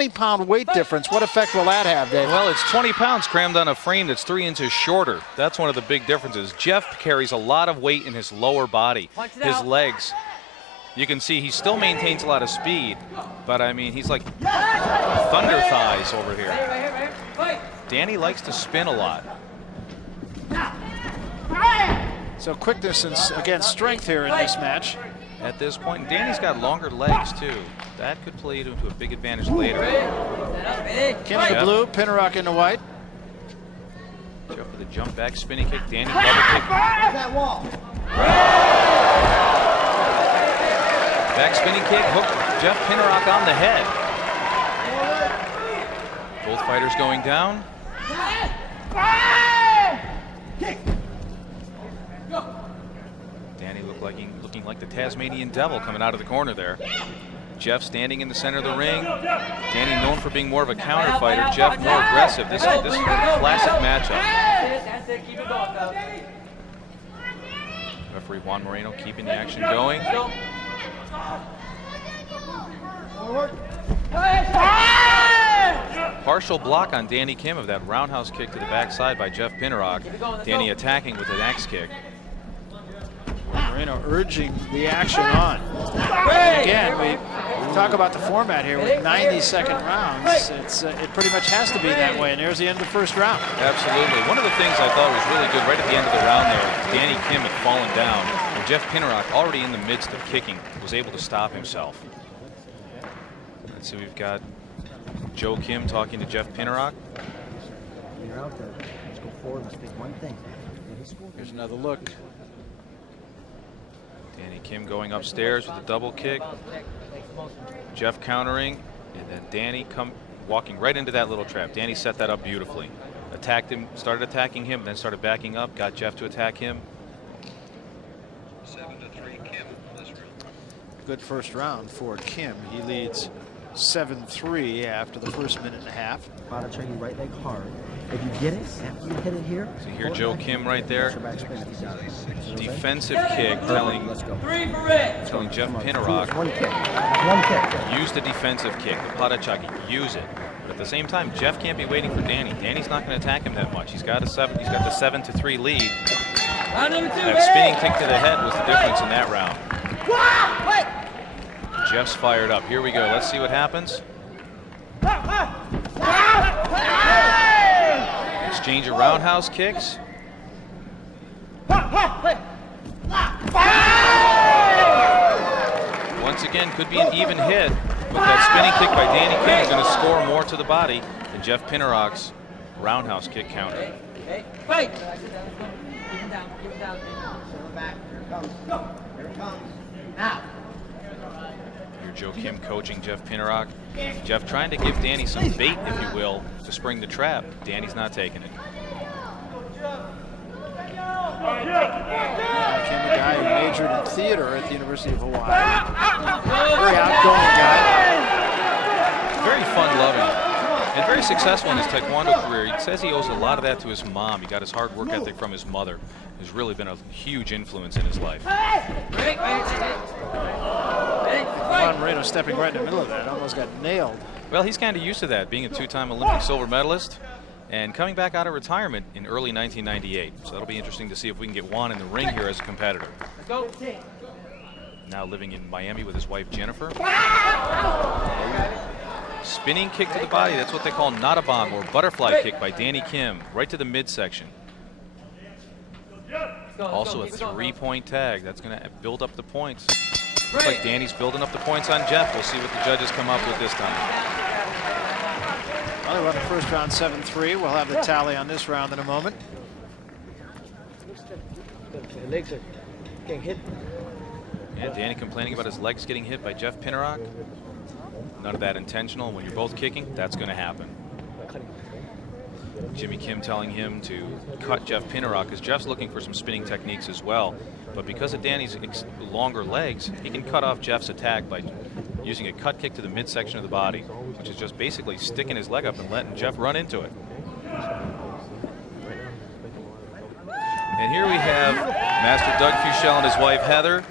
20-pound weight difference. What effect will that have, Dave? Well, it's 20 pounds crammed on a frame that's 3 inches shorter. That's one of the big differences. Jeff carries a lot of weight in his lower body, his legs. You can see he still maintains a lot of speed, but I mean, he's like thunder thighs over here. Danny likes to spin a lot. So quickness and, again, strength here in this match. At this point, Danny's got longer legs, too. That could play into a big advantage later. Kim in the blue, Pinnerock in the white. Jeff with a jump back spinning kick. Danny double kick. That wall. Back spinning kick, hook Jeff Pinnerock on the head. Both fighters going down. Danny looking like the Tasmanian devil coming out of the corner there. Jeff standing in the center of the ring. Danny known for being more of a counter fighter. Jeff more aggressive. This is a classic matchup. Referee Juan Moreno keeping the action going. Partial block on Danny Kim of that roundhouse kick to the backside by Jeff Pinnerock. Danny attacking with an axe kick. Moreno urging the action on. And again, we talk about the format here with 90-second rounds. It pretty much has to be that way, and there's the end of the first round. Absolutely. One of the things I thought was really good right at the end of the round there, Danny Kim had fallen down, and Jeff Pinnerock, already in the midst of kicking, was able to stop himself. Let's see, we've got Joe Kim talking to Jeff Pinnerock. You're out there. Let's go forward. Let's pick one thing. Here's another look. Danny Kim going upstairs with a double kick. Jeff countering, and then Danny walking right into that little trap. Danny set that up beautifully. Attacked him, started attacking him, then started backing up, got Jeff to attack him. 7-3 Kim this round. Good first round for Kim. He leads 7-3 after the first minute and a half. Bottom turn your right leg hard. If you get it, after you hit it here. So here Joe Kim right there. Defensive kick telling Jeff Pinnerock. One kick. One kick. Use the defensive kick, the Padachaki, use it. But at the same time, Jeff can't be waiting for Danny. Danny's not going to attack him that much. He's got the 7-3 lead. That spinning kick to the head was the difference in that round. Jeff's fired up. Here we go. Let's see what happens. Exchange of roundhouse kicks. Once again, could be an even hit, but that spinning kick by Danny Kim is going to score more to the body than Jeff Pinnerock's roundhouse kick counter. Fight! Keep him down. Keep him down. Back. Here it comes. Here it comes. Now. Here Joe Kim coaching Jeff Pinnerock. Jeff trying to give Danny some bait, if you will, to spring the trap. Danny's not taking it. Kim, a guy who majored in theater at the University of Hawaii. Very outgoing guy. Very fun-loving and very successful in his Taekwondo career. He says he owes a lot of that to his mom. He got his hard work ethic from his mother, who's really been a huge influence in his life. Juan Moreno stepping right in the middle of that, almost got nailed. Well, he's kind of used to that, being a two-time Olympic silver medalist and coming back out of retirement in early 1998. So that'll be interesting to see if we can get Juan in the ring here as a competitor. Now living in Miami with his wife, Jennifer. Spinning kick to the body, that's what they call not a bomb or butterfly kick by Danny Kim, right to the midsection. Also a 3-point tag. That's going to build up the points. Looks like Danny's building up the points on Jeff. We'll see what the judges come up with this time. Well, they won the first round 7-3. We'll have the tally on this round in a moment. The legs are getting hit. Yeah, Danny complaining about his legs getting hit by Jeff Pinnerock. None of that intentional. When you're both kicking, that's going to happen. Jimmy Kim telling him to cut Jeff Pinnerock because Jeff's looking for some spinning techniques as well. But because of Danny's longer legs, he can cut off Jeff's attack by using a cut kick to the midsection of the body, which is just basically sticking his leg up and letting Jeff run into it. And here we have Master Doug Fuchel and his wife Heather.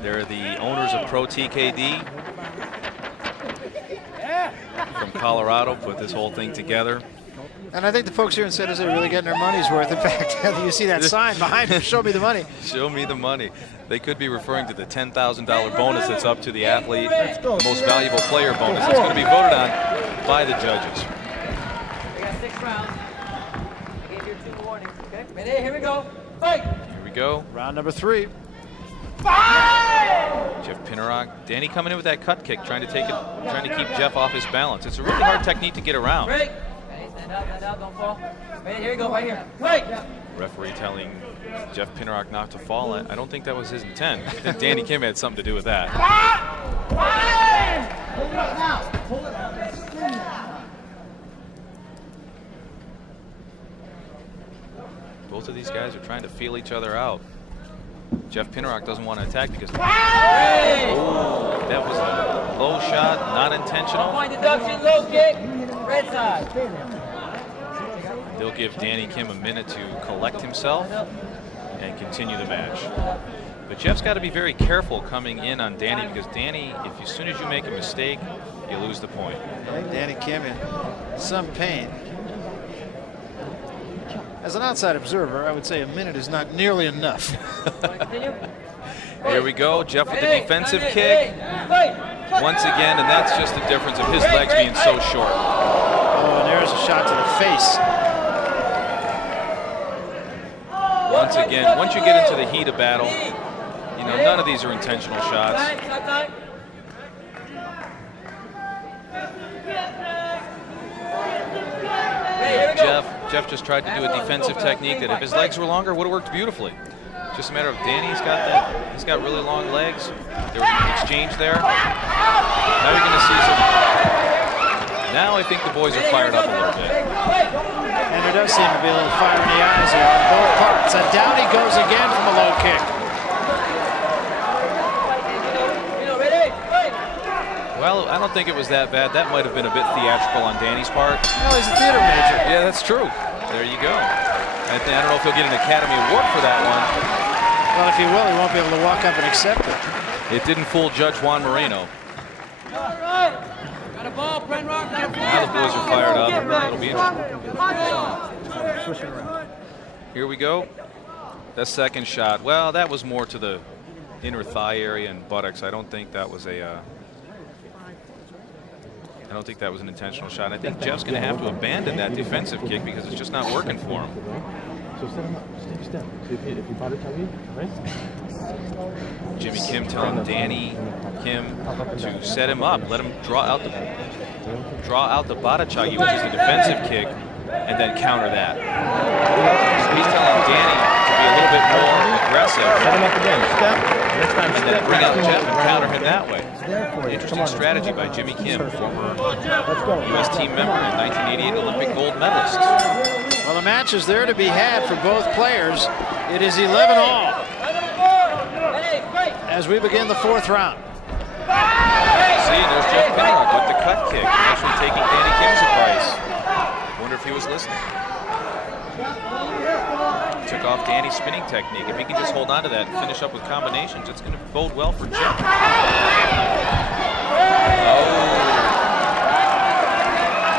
They're the owners of Pro TKD from Colorado put this whole thing together. And I think the folks here in San Jose are really getting their money's worth. In fact, you see that sign behind them, show me the money. Show me the money. They could be referring to the $10,000 bonus that's up to the athlete, the most valuable player bonus that's going to be voted on by the judges. We got 6 rounds. I gave you 2 warnings, okay? Ready? Here we go. Fight! Here we go. Round number 3. Jeff Pinnerock. Danny coming in with that cut kick, trying to keep Jeff off his balance. It's a really hard technique to get around. Break. Okay, stand up, don't fall. Ready? Here we go, right here. Fight! Referee telling Jeff Pinnerock not to fall. I don't think that was his intent. I think Danny Kim had something to do with that. Both of these guys are trying to feel each other out. Jeff Pinnerock doesn't want to attack because that was a low shot, not intentional. Point deduction, low kick, red side. They'll give Danny Kim a minute to collect himself and continue the match. But Jeff's got to be very careful coming in on Danny because Danny, as soon as you make a mistake, you lose the point. I think Danny Kim in some pain. As an outside observer, I would say a minute is not nearly enough. Here we go, Jeff with the defensive kick. Once again, and that's just the difference of his legs being so short. Oh, and there's a shot to the face. Once again, once you get into the heat of battle, you know, none of these are intentional shots. Jeff just tried to do a defensive technique that if his legs were longer would have worked beautifully. It's just a matter of Danny's got really long legs. There was an exchange there. Now you're going to see some. Now I think the boys are fired up a little bit. And there does seem to be a little fire in the eyes here on both parts. And down he goes again from a low kick. Well, I don't think it was that bad. That might have been a bit theatrical on Danny's part. No, he's a theater major. Yeah, that's true. There you go. I don't know if he'll get an Academy Award for that one. Well, if he will, he won't be able to walk up and accept it. It didn't fool Judge Juan Moreno. Got a ball, Penrock. Now the boys are fired up. It'll be interesting. Here we go. That second shot. Well, that was more to the inner thigh area and buttocks. I don't think that was a. I don't think that was an intentional shot. I think Jeff's going to have to abandon that defensive kick because it's just not working for him. Jimmy Kim telling Danny Kim to set him up, let him draw out the bada chagi, which is the defensive kick, and then counter that. So he's telling Danny to be a little bit more aggressive. Set him up again. Step. And then bring out Jeff and counter him that way. Interesting strategy by Jimmy Kim, former U.S. team member and 1988 Olympic gold medalist. Well, the match is there to be had for both players. It is 11-all as we begin the 4th round. See, there's Jeff Pinnerock with the cut kick, actually taking Danny Kim's advice. Wonder if he was listening. Took off Danny's spinning technique. If he can just hold on to that and finish up with combinations, it's going to bode well for Jeff.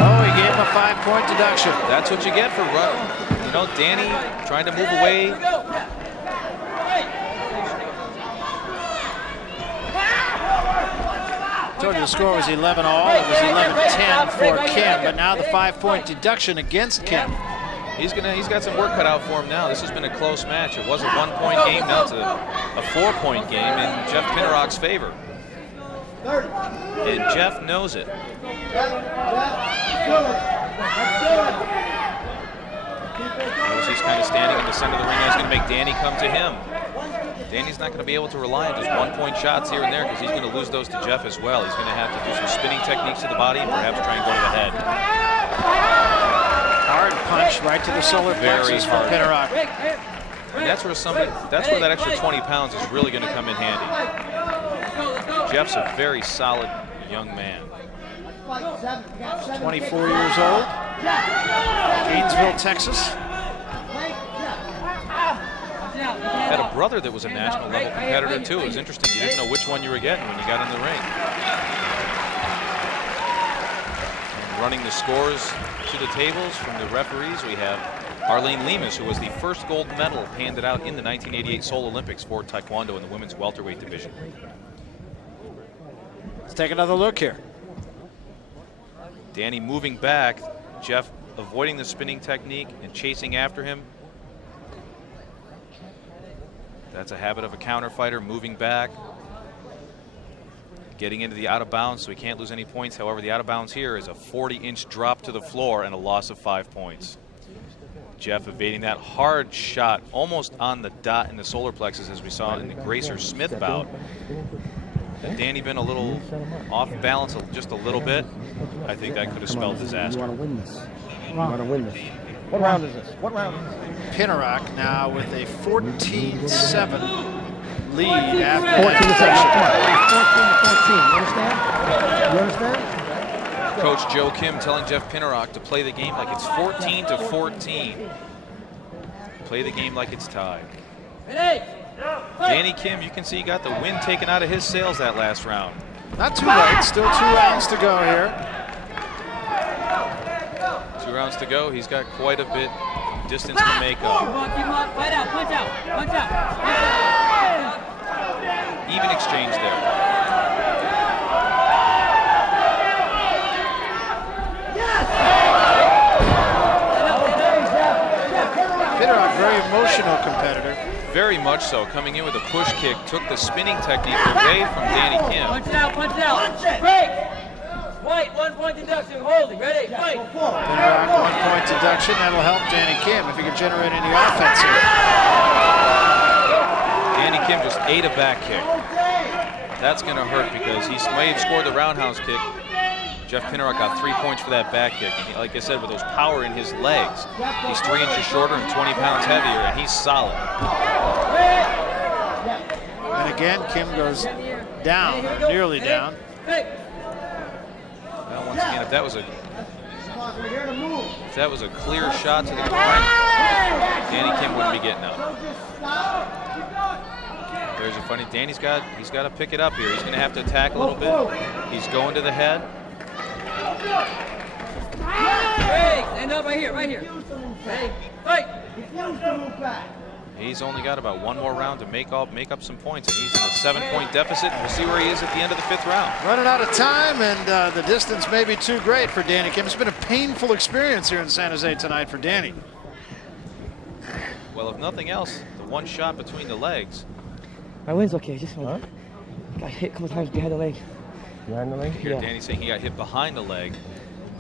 Oh, he gave him a 5-point deduction. That's what you get for running. You know, Danny trying to move away. I told you the score was 11-all. It was 11-10 for Kim, but now the 5-point deduction against Kim. He's got some work cut out for him now. This has been a close match. It was a 1-point game. Now it's a 4-point game in Jeff Pinnerock's favor. And Jeff knows it. Notice he's kind of standing in the center of the ring. He's going to make Danny come to him. Danny's not going to be able to rely on just 1-point shots here and there because he's going to lose those to Jeff as well. He's going to have to do some spinning techniques to the body and perhaps try and go to the head. Hard punch right to the solar plexus for Pinnerock. And that's where that extra 20 pounds is really going to come in handy. Jeff's a very solid young man. 24 years old. Gainesville, Texas. Had a brother that was a national level competitor too. It was interesting. You didn't know which one you were getting when you got in the ring. Running the scores to the tables from the referees, we have Arlene Lemus, who was the first gold medal handed out in the 1988 Seoul Olympics for Taekwondo in the women's welterweight division. Let's take another look here. Danny moving back, Jeff avoiding the spinning technique and chasing after him. That's a habit of a counter fighter, moving back, getting into the out of bounds so he can't lose any points. However, the out of bounds here is a 40-inch drop to the floor and a loss of 5 points. Jeff evading that hard shot almost on the dot in the solar plexus, as we saw in the Gracer Smith bout. Had Danny been a little off balance just a little bit, I think that could have spelled disaster. You want to win this. You want to win this. What round is this? What round is this? Pinnerock now with a 14-7 lead after 14 to 7. 14 to 14. You understand? You understand? Coach Joe Kim telling Jeff Pinnerock to play the game like it's 14 to 14. Play the game like it's tied. Danny Kim, you can see he got the wind taken out of his sails that last round. Not too late, still 2 rounds to go here. 2 rounds to go. He's got quite a bit distance to make up. Even exchange there. Pinnerock, very emotional competitor. Very much so. Coming in with a push kick, took the spinning technique away from Danny Kim. Punch it out, punch it out. Break. White, 1 point deduction, holding, ready, fight. Pinnerock, 1 point deduction. That'll help Danny Kim if he can generate any offense here. Danny Kim just ate a back kick. That's going to hurt because he may have scored the roundhouse kick. Jeff Pinnerock got 3 points for that back kick. And like I said, with those power in his legs, he's 3 inches shorter and 20 pounds heavier, and he's solid. And again, Kim goes down, or nearly down. Well, once again, if that was a clear shot to the groin, Danny Kim wouldn't be getting up. There's a funny. Danny's got to pick it up here. He's going to have to attack a little bit. He's going to the head. Stand up right here, right here. Ready, fight. He's only got about 1 more round to make up some points, and he's in a 7-point deficit. We'll see where he is at the end of the 5th round. Running out of time, and the distance may be too great for Danny Kim. It's been a painful experience here in San Jose tonight for Danny. Well, if nothing else, the one shot between the legs. My wind's okay. Just got hit a couple times behind the leg. Behind the leg? Here, Danny's saying he got hit behind the leg.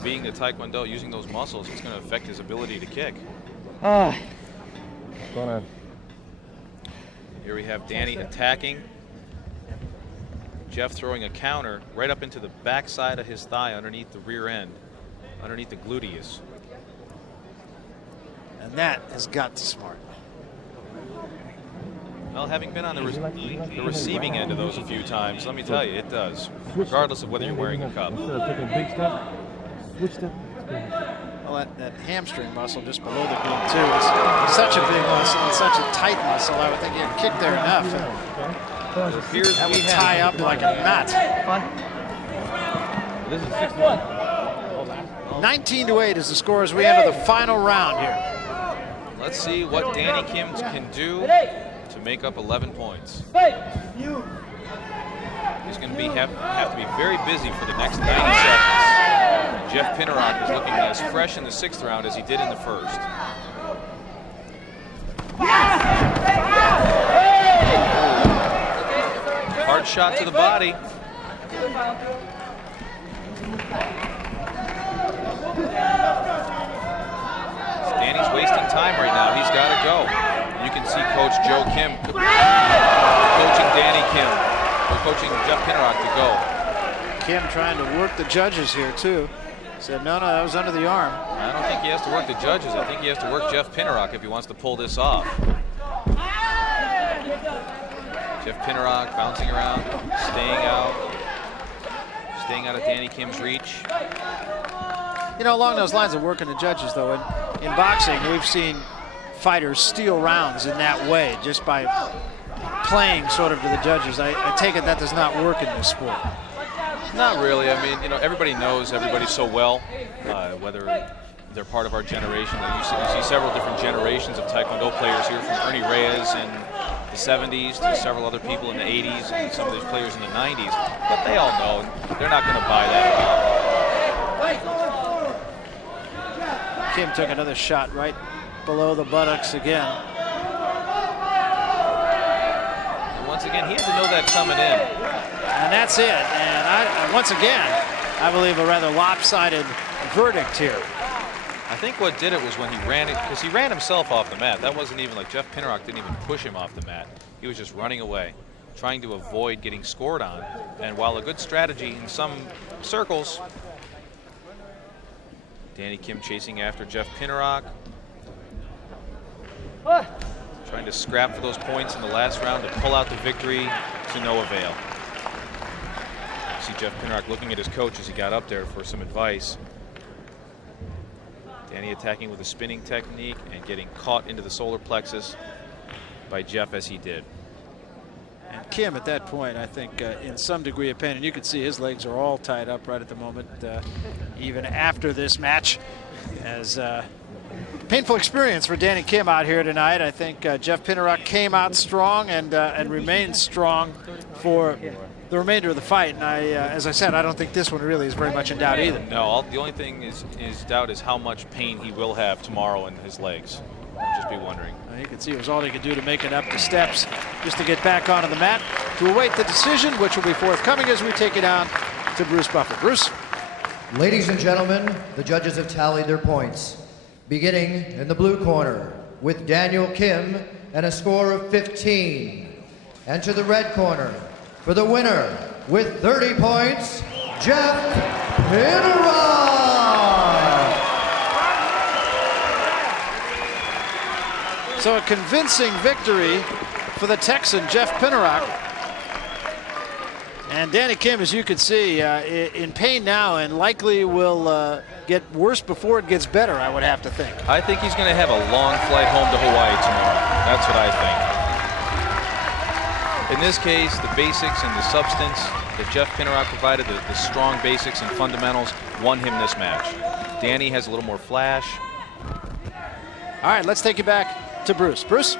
Being the Taekwondo, using those muscles, it's going to affect his ability to kick. What's going on? Here we have Danny attacking. Jeff throwing a counter right up into the backside of his thigh underneath the rear end, underneath the gluteus. And that has got to smart. Well, having been on the receiving end of those a few times, let me tell you, it does, regardless of whether you're wearing a cup. Instead of taking a big step, switch step. Well, that hamstring muscle just below the glute, too, is such a big muscle and such a tight muscle. I would think you can kick there enough. It appears That we would tie have up like a knot. This is 6-1. 19-8 is the score as we enter the final round here. Let's see what Danny Kim can do to make up 11 points. He's going to have to be very busy for the next 90 seconds. Jeff Pinnerock is looking as fresh in the 6th round as he did in the 1st. Hard shot to the body. Danny's wasting time right now. He's got to go. You can see Coach Joe Kim coaching Danny Kim, or coaching Jeff Pinnerock to go. Kim trying to work the judges here, too. Said, no, that was under the arm. I don't think he has to work the judges. I think he has to work Jeff Pinnerock if he wants to pull this off. Jeff Pinnerock bouncing around, staying out of Danny Kim's reach. You know, along those lines of working the judges, though, in boxing, we've seen fighters steal rounds in that way, just by playing sort of to the judges. I take it that does not work in this sport. Not really. I mean, you know, everybody knows everybody so well, whether they're part of our generation. You see several different generations of Taekwondo players here, from Ernie Reyes in the 70s to several other people in the 80s and some of these players in the 90s. But they all know they're not going to buy that. Kim took another shot right below the buttocks again. And once again, he had to know that coming in. And that's it. And once again, I believe a rather lopsided verdict here. I think what did it was when he ran it, because he ran himself off the mat. That wasn't even like Jeff Pinnerock didn't even push him off the mat. He was just running away, trying to avoid getting scored on. And while a good strategy in some circles, Danny Kim chasing after Jeff Pinnerock, trying to scrap for those points in the last round to pull out the victory, to no avail. See Jeff Pinnerock looking at his coach as he got up there for some advice. Danny attacking with a spinning technique and getting caught into the solar plexus by Jeff as he did. And Kim at that point, I think, in some degree of pain, and you can see his legs are all tied up right at the moment, even after this match. As painful experience for Danny Kim out here tonight. I think Jeff Pinnerock came out strong and remained strong for the remainder of the fight. And as I said, I don't think this one really is very much in doubt either. No, the only thing is doubt is how much pain he will have tomorrow in his legs. Just be wondering. You can see it was all he could do to make it up the steps just to get back onto the mat to await the decision, which will be forthcoming as we take it down to Bruce Buffer. Bruce. Ladies and gentlemen, the judges have tallied their points. Beginning in the blue corner with Daniel Kim and a score of 15. Enter the red corner for the winner with 30 points, Jeff Pinnerock. So a convincing victory for the Texan, Jeff Pinnerock. And Danny Kim, as you can see, in pain now and likely will get worse before it gets better, I would have to think. I think he's going to have a long flight home to Hawaii tomorrow. That's what I think. In this case, the basics and the substance that Jeff Pinnerock provided, the strong basics and fundamentals, won him this match. Danny has a little more flash. All right, let's take you back to Bruce. Bruce?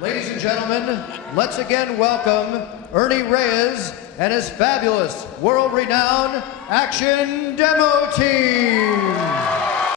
Ladies and gentlemen, let's again welcome Ernie Reyes and his fabulous world-renowned action demo team.